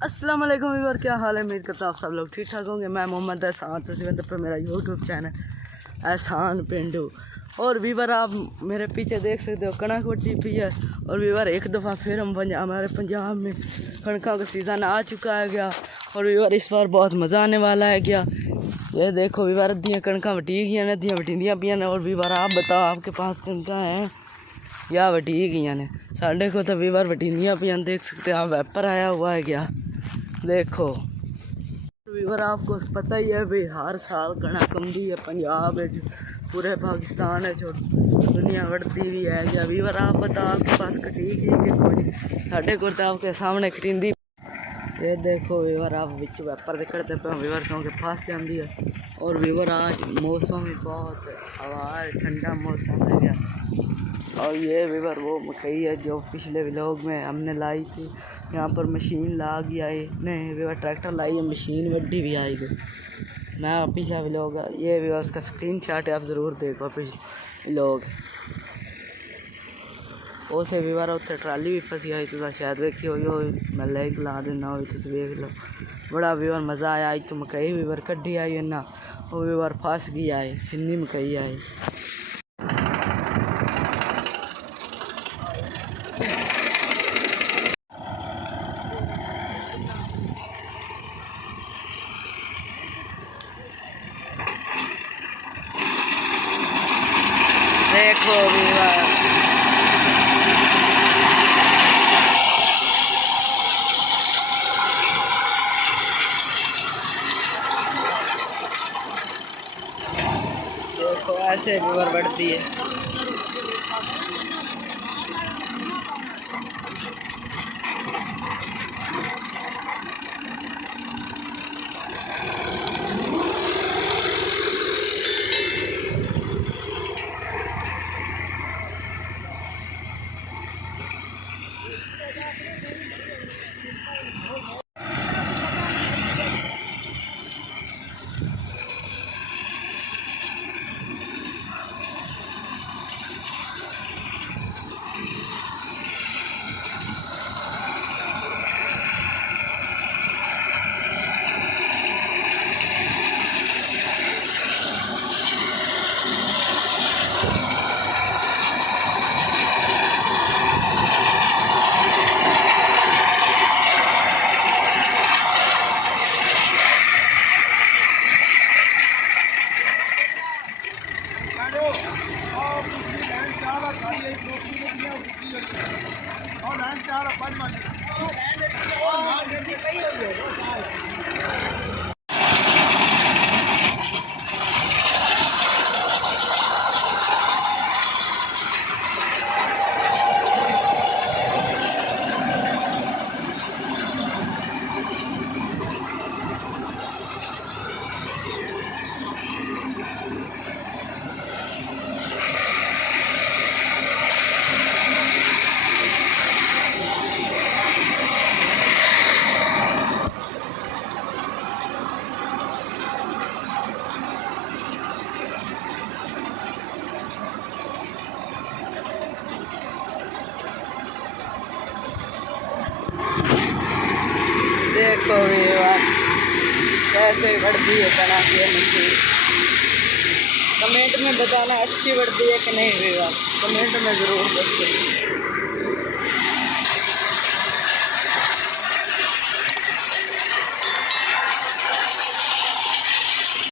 अस्सलाम वालेकुम व्यूअर, क्या हाल है। उम्मीद करता हूँ आप सब लोग ठीक ठाक होंगे। मैं मोहम्मद एहसान तस्वीर पर मेरा यूट्यूब चैनल एहसान पेंडू। और व्यूअर आप मेरे पीछे देख सकते हो कणक वड्डी पी है। और व्यूअर एक दफ़ा फिर हमारे पंजाब में कणकों का सीज़न आ चुका है गया। और व्यूअर इस बार बहुत मज़ा आने वाला है गया। ये देखो व्यूअर अद्धियाँ कणकां वटी गई ने, अद्धियाँ वटींदियां पियां ने। और व्यूअर आप बताओ आपके पास कणकां हैं या वटी गई ने? साढ़े को तो व्यूअर वटींदियां पियां, देख सकते हैं आप। वेपर आया हुआ है गया, देखो व्यूअर आपको पता ही है भाई हर साल कणक कमदी है पंजाब है, पूरे पाकिस्तान है, जो दुनिया बढ़ती भी है क्या। व्यूअर आप बताओ आपके पास कटीक ही कि कोई? साढ़े को तो आपके सामने कटींदी। ये देखो व्यूअर आप विच वेपर देखते पे व्यूअर क्योंकि फंस जाती है। और व्यूअर आज मौसम भी बहुत हवा है, ठंडा मौसम है क्या। और ये व्यूअर वो मकई है जो पिछले व्लॉग में हमने लाई थी। यहाँ पर मशीन ला गई आई, नहीं व्यूअर ट्रैक्टर लाई है, मशीन वड्डी भी आई गई। मैं पिछला व्लॉग ये व्यूअर उसका स्क्रीन शॉट है, आप ज़रूर देखो पिछले व्लॉग। उसे व्यूअर उत्थे ट्राली भी फसी आई, तुम शायद वेखी हो। मैं लाइक ला देना हो, तुम वेख लो। बड़ा व्यूअर मज़ा आया। आज तो मकई व्यूअर कड्डी आई है ना, वो व्यूअर फस गई आई, सिन्नी मकई आई। देखो व्यूअर देखो ऐसे व्यूअर बढ़ती है। देखो व्यूअर कैसे बढ़ती है कणक ये मशीन। कमेंट में बताना अच्छी बढ़ती है कि नहीं व्यूअर, कमेंट में ज़रूर बताइए।